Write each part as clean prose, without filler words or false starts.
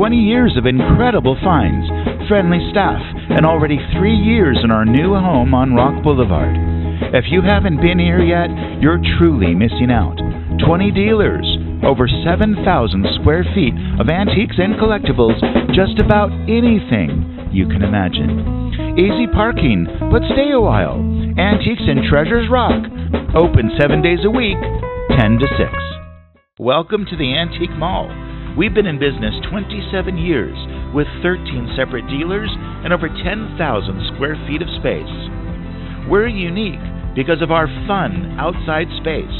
20 years of incredible finds, friendly staff, and already 3 years in our new home on Rock Boulevard. If you haven't been here yet, you're truly missing out. 20 dealers, over 7,000 square feet of antiques and collectibles, just about anything you can imagine. Easy parking, but stay a while. Antiques and Treasures Rock. Open 7 days a week, 10 to 6. Welcome to the Antique Mall. We've been in business 27 years with 13 separate dealers and over 10,000 square feet of space. We're unique because of our fun outside space.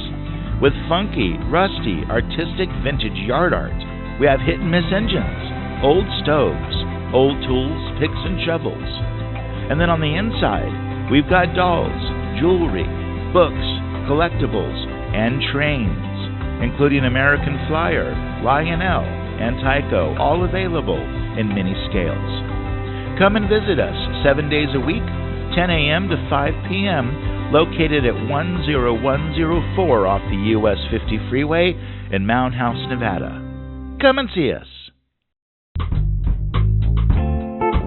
With funky, rusty, artistic vintage yard art, we have hit-and-miss engines, old stoves, old tools, picks and shovels. And then on the inside, we've got dolls, jewelry, books, collectibles, and trains, including American Flyer, Lionel, and Tyco, all available in many scales. Come and visit us 7 days a week, 10 a.m. to 5 p.m., located at 10104 off the US 50 freeway in Mound House, Nevada. Come and see us.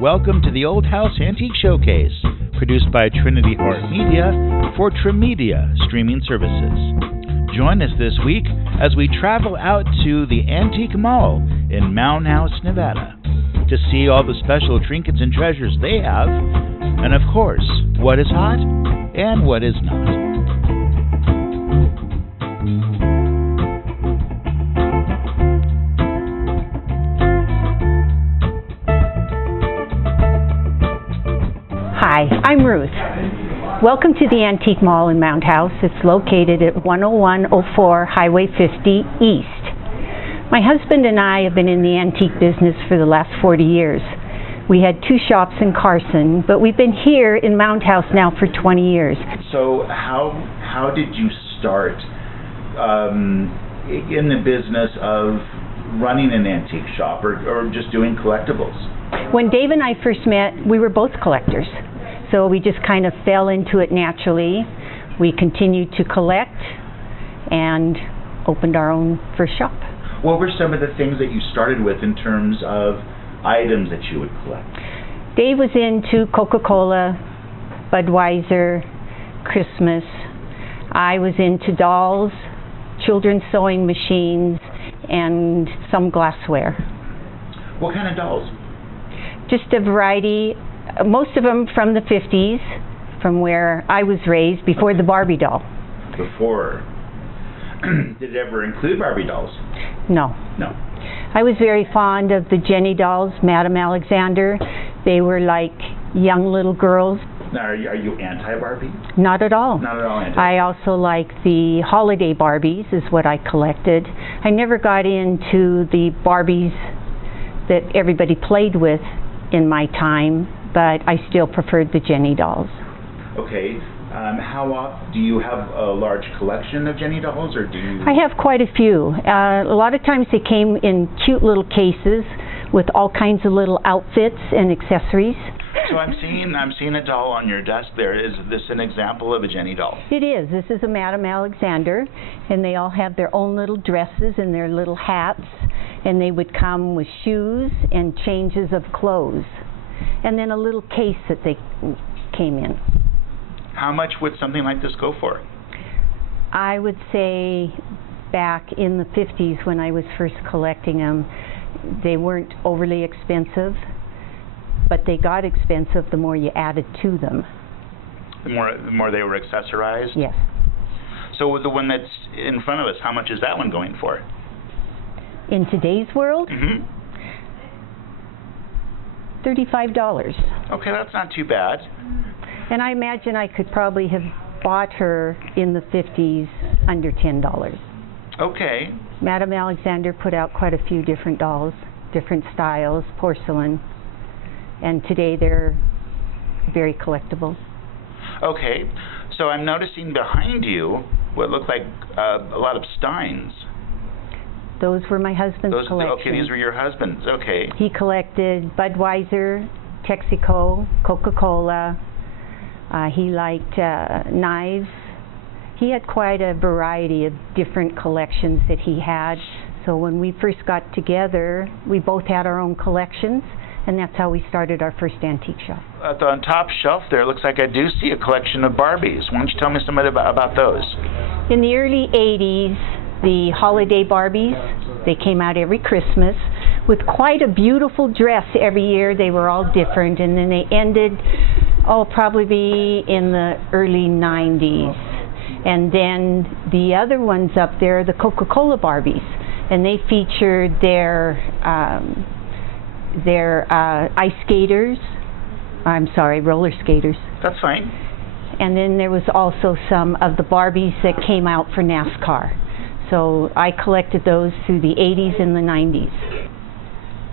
Welcome to the Old House Antique Showcase, produced by Trinity Heart Media for Trimedia Streaming Services. Join us this week as we travel out to the Antique Mall in Mound House, Nevada, to see all the special trinkets and treasures they have, and of course, what is hot and what is not. Hi, I'm Ruth. Welcome to the Antique Mall in Mound House. It's located at 10104 Highway 50 East. My husband and I have been in the antique business for the last 40 years. We had 2 shops in Carson, but we've been here in Mound House now for 20 years. So how did you start in the business of running an antique shop or just doing collectibles? When Dave and I first met, we were both collectors. So we just kind of fell into it naturally. We continued to collect and opened our own first shop. What were some of the things that you started with in terms of items that you would collect? Dave was into Coca-Cola, Budweiser, Christmas. I was into dolls, children's sewing machines, and some glassware. What kind of dolls? Just a variety, most of them from the 50s, from where I was raised, before the Barbie doll. Before. Did it ever include Barbie dolls? No. No. I was very fond of the Jenny dolls, Madame Alexander. They were like young little girls. Now, are you anti-Barbie? Not at all. Not at all anti. I also like the holiday Barbies, is what I collected. I never got into the Barbies that everybody played with in my time, but I still preferred the Jenny dolls. Okay. How often do you have a large collection of Jenny dolls, or do you? I have quite a few. A lot of times they came in cute little cases with all kinds of little outfits and accessories. So I'm seeing a doll on your desk there. Is this an example of a Jenny doll? It is. This is a Madame Alexander, and they all have their own little dresses and their little hats, and they would come with shoes and changes of clothes, and then a little case that they came in. How much would something like this go for? I would say back in the 50s when I was first collecting them, they weren't overly expensive, but they got expensive the more you added to them. The more they were accessorized? Yes. So with the one that's in front of us, how much is that one going for? In today's world? Mm-hmm. $35. Okay, that's not too bad. And I imagine I could probably have bought her in the 50s under $10. Okay. Madame Alexander put out quite a few different dolls, different styles, porcelain, and today they're very collectible. Okay, so I'm noticing behind you what look like a lot of Steins. Those were my husband's collection. Okay, these were your husband's, okay. He collected Budweiser, Texaco, Coca-Cola. He liked knives. He had quite a variety of different collections that he had. So when we first got together, we both had our own collections, and that's how we started our first antique shop. On top shelf there, looks like I do see a collection of Barbies. Why don't you tell me something about those? In the early 80s, the holiday Barbies, they came out every Christmas with quite a beautiful dress every year. They were all different, and then they ended, probably in the early 90s. And then the other ones up there, the Coca-Cola Barbies, and they featured their ice skaters, roller skaters. That's fine. And then there was also some of the Barbies that came out for NASCAR. So I collected those through the 80s and the 90s.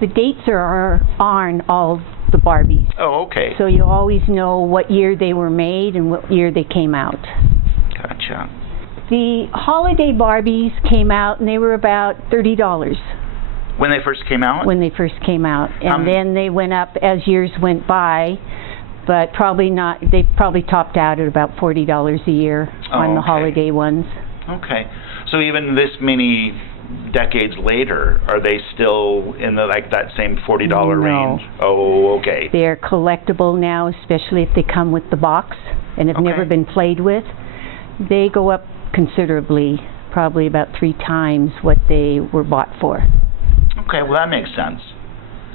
The dates are on all the Barbies. Oh, okay. So you always know what year they were made and what year they came out. Gotcha. The holiday Barbies came out and they were about $30. When they first came out? When they first came out. And then they went up as years went by, but they probably topped out at about $40 a year on the holiday ones. Okay. So even this many decades later, are they still in that same $40 range? Oh, okay. They're collectible now, especially if they come with the box and have never been played with. They go up considerably, probably about 3 times what they were bought for. Okay, well that makes sense.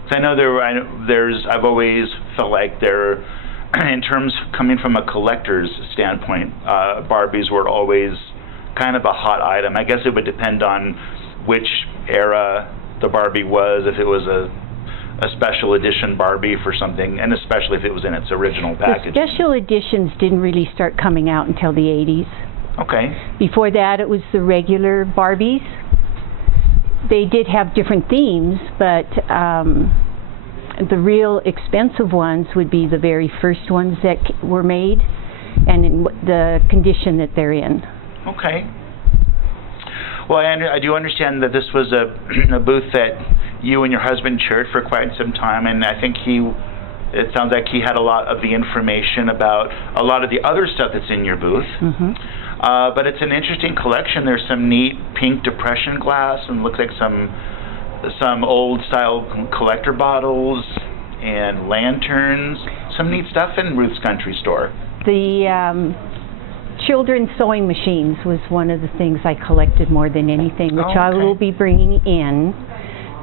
So I know I've always felt like in terms coming from a collector's standpoint, Barbies were always kind of a hot item. I guess it would depend on which era the Barbie was, if it was a special edition Barbie for something, and especially if it was in its original package. The special editions didn't really start coming out until the 80s. Okay. Before that, it was the regular Barbies. They did have different themes, but the real expensive ones would be the very first ones that were made and in the condition that they're in. Okay. Well, I do understand that this was a booth that you and your husband shared for quite some time, and I think it sounds like he had a lot of the information about a lot of the other stuff that's in your booth. Mm-hmm. But it's an interesting collection. There's some neat pink depression glass, and looks like some old-style collector bottles and lanterns. Some neat stuff in Ruth's Country Store. The children's sewing machines was one of the things I collected more than anything, which I will be bringing in.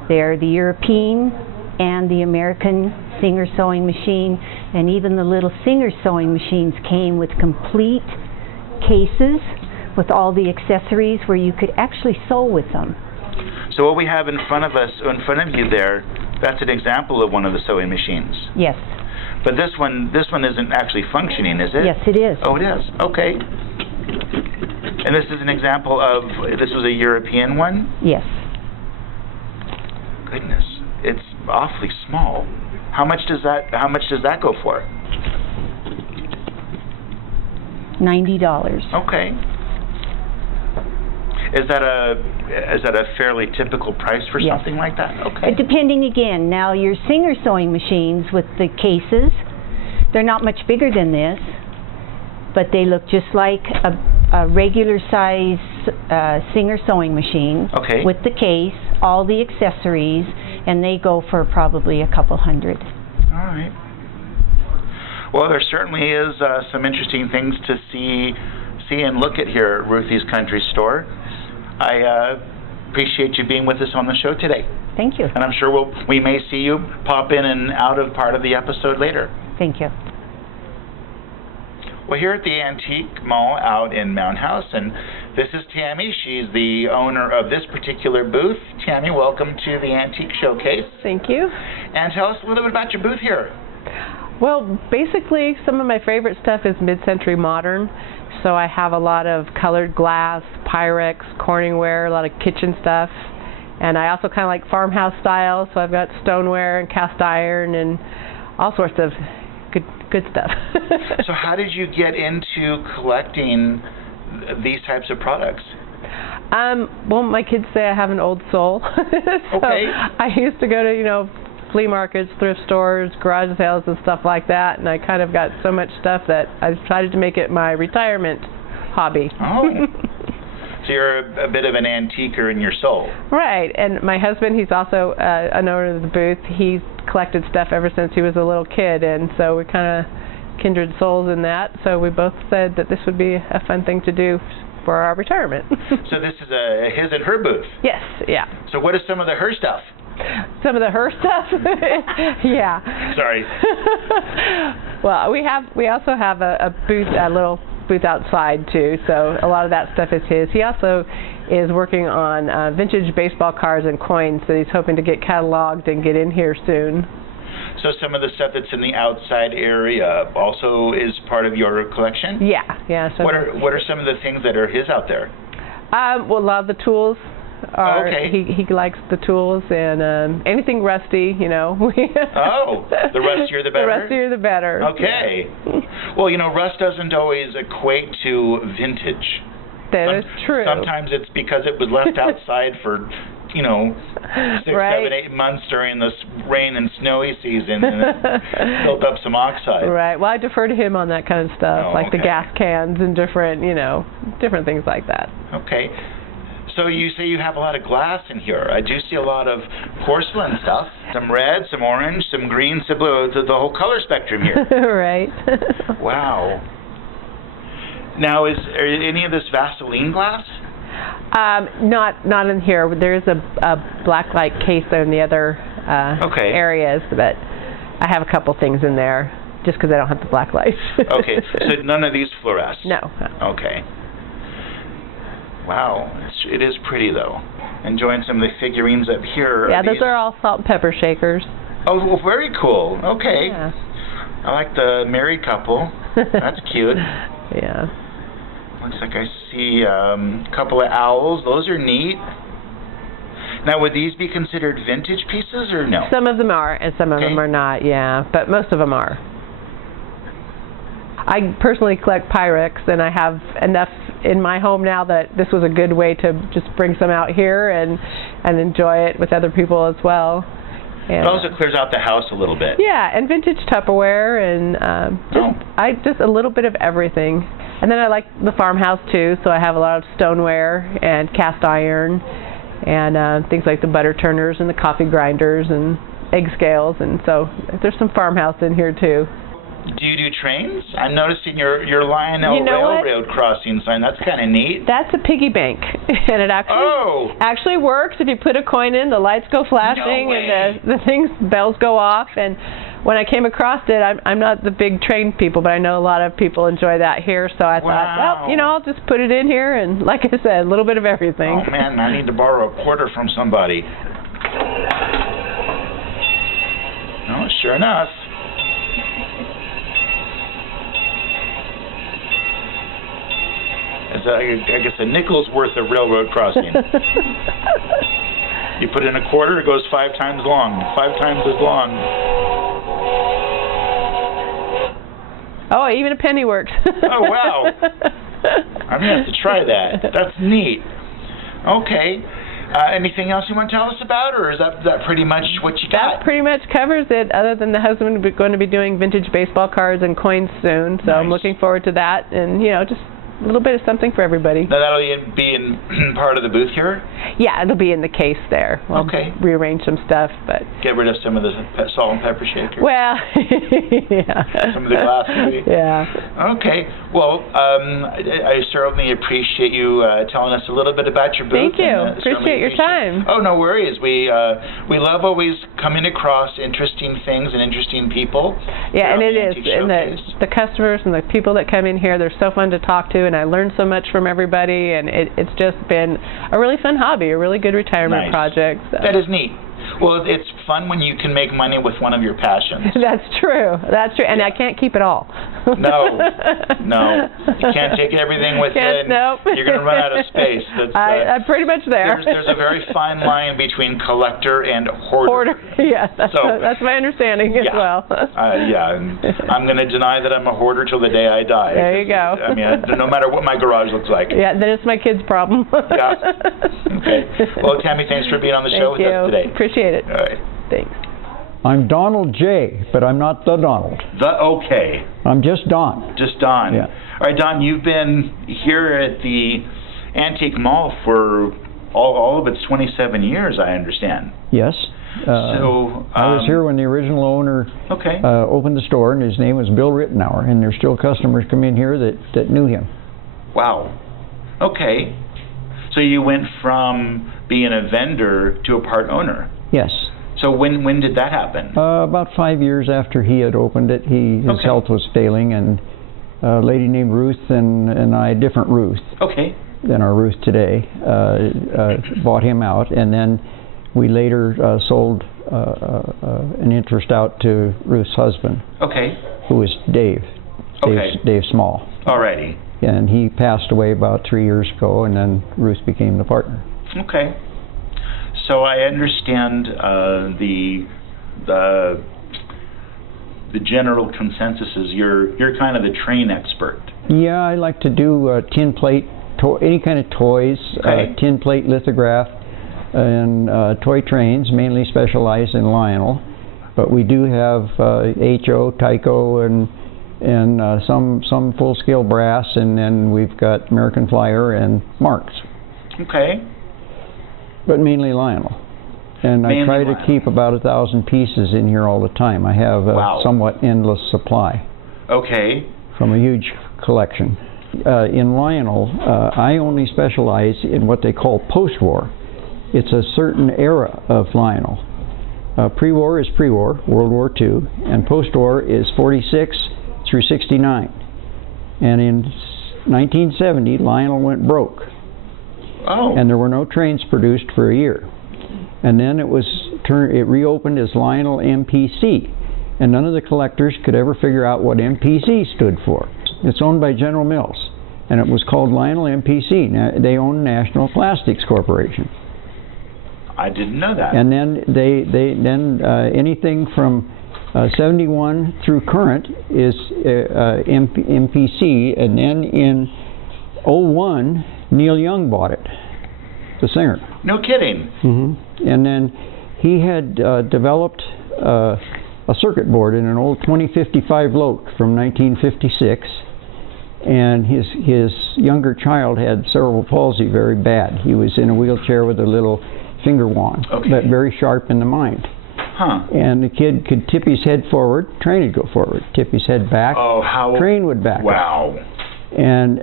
They're the European and the American Singer sewing machine, and even the little Singer sewing machines came with complete cases with all the accessories where you could actually sew with them. So what we have in front of you there, that's an example of one of the sewing machines. Yes. But this one isn't actually functioning, is it? Yes, it is. Oh, it is. Okay. And this is an example of, this was a European one? Yes. Goodness, it's awfully small. How much does that go for? $90. Okay. Is that a fairly typical price for something like that? Okay. Depending again, now your Singer sewing machines with the cases, they're not much bigger than this, but they look just like a regular size Singer sewing machine with the case, all the accessories, and they go for probably a couple $100. All right. Well, there certainly is some interesting things to see and look at here at Ruthie's Country Store. I appreciate you being with us on the show today. Thank you. And I'm sure we may see you pop in and out of part of the episode later. Thank you. We're here at the Antique Mall out in Mound House, and this is Tammy. She's the owner of this particular booth. Tammy, welcome to the Antique Showcase. Thank you. And tell us a little bit about your booth here. Well, basically, some of my favorite stuff is mid-century modern. So I have a lot of colored glass, Pyrex, Corningware, a lot of kitchen stuff. And I also kind of like farmhouse style, so I've got stoneware and cast iron and all sorts of good stuff. So how did you get into collecting these types of products? Well, my kids say I have an old soul. So I used to go to, flea markets, thrift stores, garage sales, and stuff like that, and I kind of got so much stuff that I decided to make it my retirement hobby. Oh. So you're a bit of an antiquer in your soul. Right, and my husband, he's also an owner of the booth. He's collected stuff ever since he was a little kid, and so we kind of kindred souls in that. So we both said that this would be a fun thing to do for our retirement. So this is a his and her booth? Yes, yeah. So what is some of the her stuff? Some of the her stuff? Yeah. Sorry. Well, we also have a booth, a little booth outside too, so a lot of that stuff is his. He also is working on vintage baseball cards and coins that he's hoping to get cataloged and get in here soon. So some of the stuff that's in the outside area also is part of your collection? Yeah. So what are some of the things that are his out there? Well, a lot of the tools are, okay. He likes the tools, and anything rusty, you know. Oh, the rustier the better? The rustier the better. Okay. Well, you know, rust doesn't always equate to vintage. That is true. Sometimes it's because it was left outside for, you know, 6, right. 7, 8 months during the rain and snowy season, and it built up some oxide. Right. Well, I defer to him on that kind of stuff, like the gas cans and different things like that. Okay. So you say you have a lot of glass in here. I do see a lot of porcelain stuff. Some red, some orange, some green, some blue. The whole color spectrum here. Right. Wow. Now, are any of this Vaseline glass? Not in here. There is a black light case in the other areas, but I have a couple things in there just because I don't have the black light. Okay, so none of these fluoresce? No. Okay. Wow, it is pretty though. Enjoying some of the figurines up here. Yeah, those are all salt and pepper shakers. Oh, well, very cool. Okay. Yeah. I like the married couple. That's cute. Yeah. Looks like I see a couple of owls. Those are neat. Now, would these be considered vintage pieces or no? Some of them are, and some of them are not, yeah. But most of them are. I personally collect Pyrex, and I have enough in my home now that this was a good way to just bring some out here and enjoy it with other people as well. And it also clears out the house a little bit. Yeah, and vintage Tupperware and just a little bit of everything. And then I like the farmhouse too, so I have a lot of stoneware and cast iron and things like the butter turners and the coffee grinders and egg scales, and so there's some farmhouse in here too. Do you do trains? I'm noticing your Lionel Railroad crossing sign. That's kind of neat. That's a piggy bank, and it actually works. If you put a coin in, the lights go flashing, and the bells go off. And when I came across it, I'm not the big train people, but I know a lot of people enjoy that here. So I thought, well, I'll just put it in here, and like I said, a little bit of everything. Oh man, I need to borrow a quarter from somebody. No, sure enough. I guess a nickel's worth of railroad crossing. You put in a quarter, it goes 5 times long. 5 times as long. Oh, even a penny works. Oh, wow. I'm going to have to try that. That's neat. Okay. Anything else you want to tell us about, or is that pretty much what you got? That pretty much covers it, other than the husband going to be doing vintage baseball cards and coins soon, so I'm looking forward to that, and, just a little bit of something for everybody. Now that'll be in part of the booth here? Yeah, it'll be in the case there. We'll rearrange some stuff, but... Get rid of some of the salt and pepper shakers? Well, yeah. Some of the glass, maybe? Yeah. Okay. Well, I certainly appreciate you telling us a little bit about your booth. Thank you. Appreciate your time. Oh, no worries. We love always coming across interesting things and interesting people. Yeah, and it is. And the customers and the people that come in here, they're so fun to talk to, and I learned so much from everybody, and it's just been a really fun hobby, a really good retirement project. So. That is neat. Well, it's fun when you can make money with one of your passions. That's true. That's true. And I can't keep it all. No. You can't take everything with you. Nope. You're going to run out of space. I'm pretty much there. There's a very fine line between collector and hoarder. Yeah, that's my understanding as well. I'm going to deny that I'm a hoarder till the day I die. There you go. I mean, no matter what my garage looks like. Yeah, then it's my kid's problem. Yeah. Okay. Well, Tammy, thanks for being on the show with us today. Appreciate it. All right. Thanks. I'm Donald J., but I'm not the Donald. Okay. I'm just Don. Just Don. Yeah. All right, Don, you've been here at the Antique Mall for all of its 27 years, I understand. Yes. So I was here when the original owner opened the store, and his name was Bill Rittenauer, and there's still customers come in here that knew him. Wow. Okay. So you went from being a vendor to a part owner. Yes. So when did that happen? About 5 years after he had opened it, his health was failing, and a lady named Ruth and I, different Ruth than our Ruth today, bought him out, and then we later sold an interest out to Ruth's husband, who was Dave Small. Alrighty. And he passed away about 3 years ago, and then Ruth became the partner. Okay. So I understand the general consensus is you're kind of the train expert. Yeah, I like to do tin plate, any kind of toys, tin plate lithograph, and toy trains, mainly specialized in Lionel. But we do have HO, Tyco, and some full-scale brass, and then we've got American Flyer and Marks. Okay. But mainly Lionel. And I try to keep about 1,000 pieces in here all the time. I have a somewhat endless supply. Okay. From a huge collection. In Lionel, I only specialize in what they call post-war. It's a certain era of Lionel. Pre-war is pre-war, World War II, and post-war is 46 through 69. And in 1970, Lionel went broke. Oh. And there were no trains produced for a year. And then it reopened as Lionel MPC. And none of the collectors could ever figure out what MPC stood for. It's owned by General Mills. And it was called Lionel MPC. Now, they own National Plastics Corporation. I didn't know that. And then anything from 71 through current is MPC. And then in 01, Neil Young bought it, the singer. No kidding. Mm-hmm. And then he had developed a circuit board in an old 2055 Loke from 1956, and his younger child had cerebral palsy very bad. He was in a wheelchair with a little finger wand, but very sharp in the mind. Huh. And the kid could tip his head forward, train would go forward. Tip his head back, train would back. Wow. And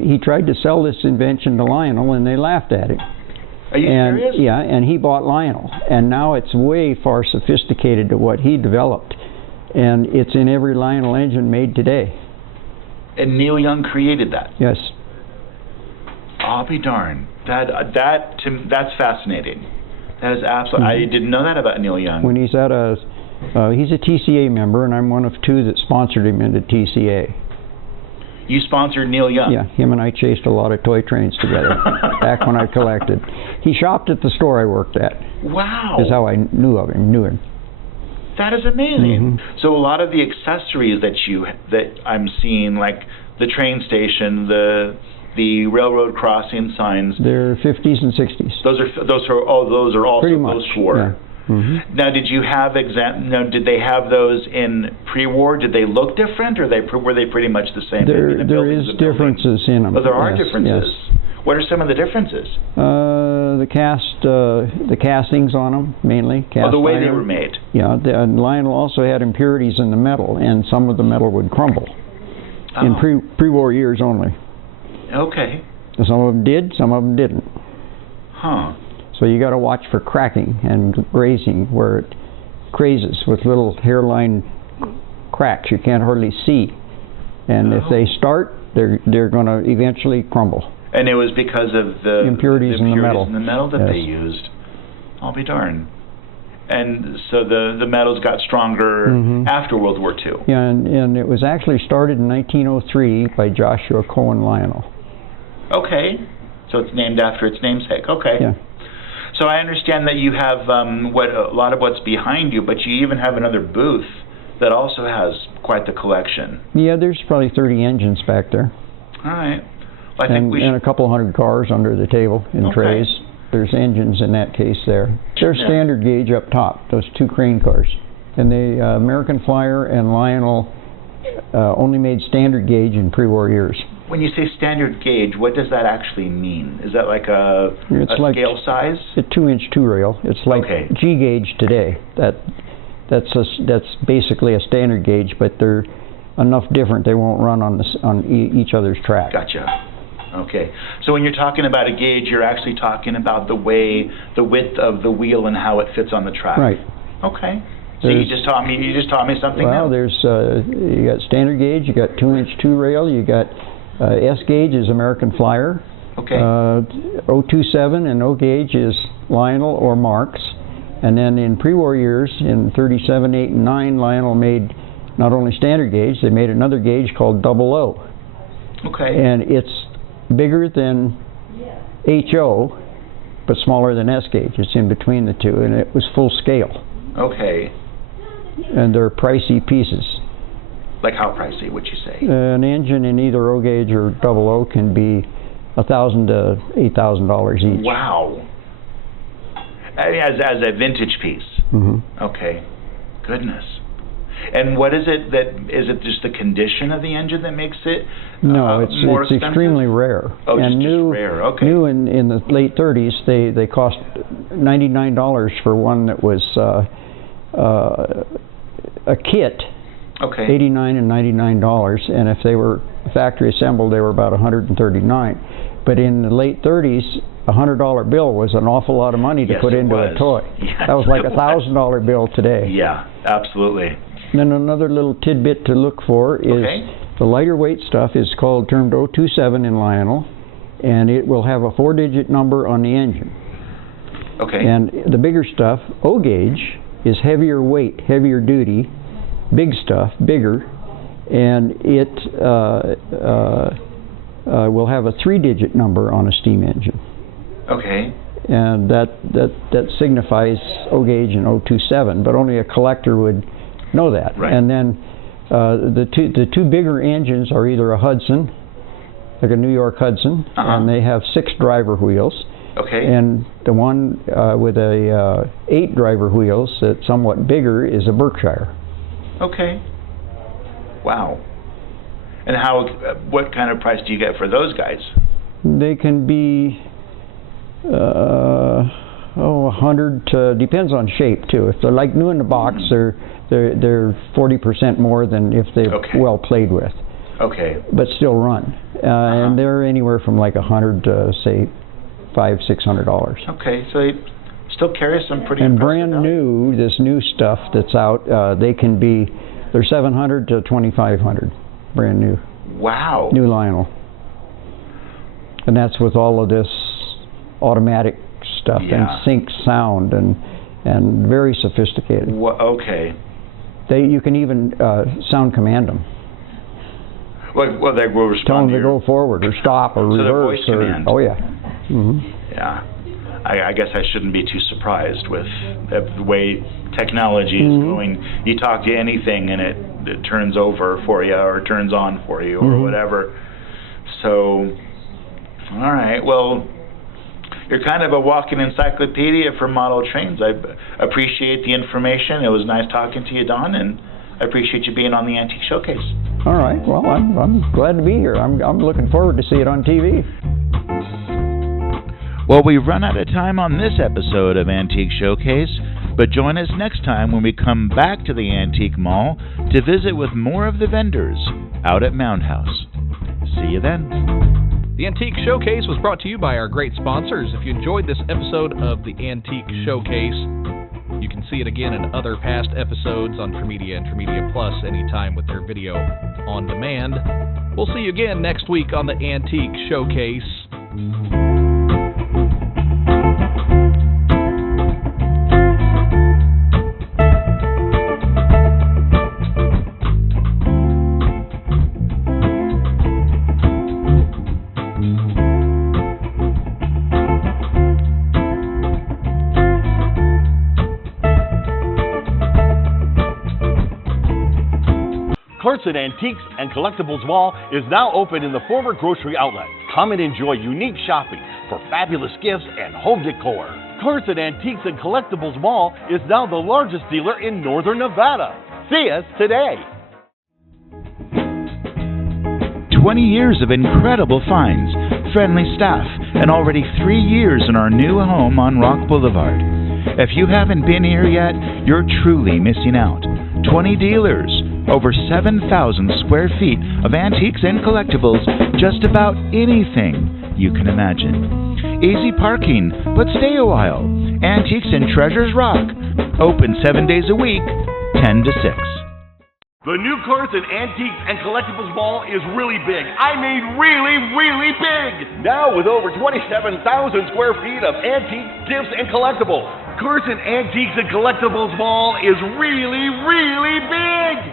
he tried to sell this invention to Lionel, and they laughed at him. Are you serious? Yeah, and he bought Lionel, and now it's way far sophisticated to what he developed, and it's in every Lionel engine made today. And Neil Young created that? Yes. I'll be darned. That's fascinating. That is absolutely. I didn't know that about Neil Young. When he's at he's a TCA member, and I'm one of two that sponsored him into TCA. You sponsored Neil Young? Yeah, him and I chased a lot of toy trains together back when I collected. He shopped at the store I worked at. Wow. Is how I knew him. That is amazing. Mm-hmm. So a lot of the accessories that I'm seeing, like the train station, the railroad crossing signs. They're 50s and 60s. Those are also pretty much post-war. Yeah. Mm-hmm. Now, did you have did they have those in pre-war? Did they look different, or were they pretty much the same? There is differences in them. Oh, there are differences. Yes. What are some of the differences? The castings on them, mainly. The way they were made. Yeah, and Lionel also had impurities in the metal, and some of the metal would crumble. In pre-war years only. Okay. Some of them did, some of them didn't. Huh. So you got to watch for cracking and grazing where it crazes with little hairline cracks you can't hardly see. And if they start, they're going to eventually crumble. And it was because of the impurities in the metal that they used. I'll be darned. And so the metals got stronger after World War II. Yeah, and it was actually started in 1903 by Joshua Cohen Lionel. Okay. So it's named after its namesake. Okay. Yeah. So I understand that you have a lot of what's behind you, but you even have another booth that also has quite the collection. Yeah, there's probably 30 engines back there. All right. Well, I think and a couple hundred cars under the table in trays. There's engines in that case there. They're standard gauge up top, those two crane cars. And the American Flyer and Lionel only made standard gauge in pre-war years. When you say standard gauge, what does that actually mean? Is that like a scale size? A 2-inch 2-rail. It's like G gauge today. That's basically a standard gauge, but they're enough different they won't run on each other's track. Gotcha. Okay. So when you're talking about a gauge, you're actually talking about the width of the wheel and how it fits on the track. Right. Okay. So you just taught me something. Well, now. there's you got standard gauge, you got 2-inch 2-rail, you got S gauge is American Flyer. Okay. 027 and O gauge is Lionel or Marks. And then in pre-war years, in 37, 8, and 9, Lionel made not only standard gauge, they made another gauge called 00. Okay. And it's bigger than HO, but smaller than S gauge. It's in between the two, and it was full scale. Okay. And they're pricey pieces. Like how pricey would you say? An engine in either O gauge or 00 can be $1,000 to $8,000 each. Wow. As a vintage piece. Mm-hmm. Okay. Goodness. And what is it is it just the condition of the engine that makes it No, more it's expensive? extremely rare. Oh, and just rare. Okay. New in the late 30s, they cost $99 for one that was a kit. Okay. $89 and $99, and if they were factory assembled, they were about $139. But in the late 30s, a $100 bill was an awful lot of money to put into a toy. Yes, that was like a $1,000 bill today. Yeah, absolutely. Then another little tidbit to look for is the lighter weight stuff is termed 027 in Lionel, and it will have a 4-digit number on the engine. Okay. And the bigger stuff, O gauge, is heavier weight, heavier duty, big stuff, bigger, and it will have a 3-digit number on a steam engine. Okay. And that signifies O gauge and 027, but only a collector would know that. Right. And then the two bigger engines are either a Hudson, like a New York Hudson, and they have 6 driver wheels. Okay. And the one with 8 driver wheels that's somewhat bigger is a Berkshire. Okay. Wow. And what kind of price do you get for those guys? They can be 100. Depends on shape too. If they're like new in the box, they're 40% more than if they're well played with. Okay. But still run, and they're anywhere from like 100 to say $500-600. Okay, so they still carry some pretty. And brand new, this new stuff that's out, they're 700 to 2,500, brand new. Wow. New Lionel. And that's with all of this automatic stuff and sync sound and very sophisticated. Okay. You can even sound command them. Well, they will respond. Tell them to go forward or stop or reverse. So voice command. Oh yeah. Mm-hmm. Yeah. I guess I shouldn't be too surprised with the way technology is going. You talk to anything and it turns over for you or turns on for you or whatever. So, all right. Well, you're kind of a walking encyclopedia for model trains. I appreciate the information. It was nice talking to you, Don, and I appreciate you being on the Antique Showcase. All right. Well, I'm glad to be here. I'm looking forward to see it on TV. Well, we've run out of time on this episode of Antique Showcase, but join us next time when we come back to the Antique Mall to visit with more of the vendors out at Mound House. See you then. The Antique Showcase was brought to you by our great sponsors. If you enjoyed this episode of the Antique Showcase, you can see it again in other past episodes on Tremedia and Tremedia Plus anytime with their video on demand. We'll see you again next week on the Antique Showcase. Clarkson Antiques and Collectibles Mall is now open in the former grocery outlet. Come and enjoy unique shopping for fabulous gifts and home decor. Clarkson Antiques and Collectibles Mall is now the largest dealer in northern Nevada. See us today. 20 years of incredible finds, friendly staff, and already 3 years in our new home on Rock Boulevard. If you haven't been here yet, you're truly missing out. 20 dealers, over 7,000 square feet of antiques and collectibles, just about anything you can imagine. Easy parking, but stay a while. Antiques and Treasures Rock. Open 7 days a week, 10 to 6. The new Carson Antiques and Collectibles Mall is really big. I mean really, really big! Now with over 27,000 square feet of antiques, gifts, and collectibles. Carson Antiques and Collectibles Mall is really, really big!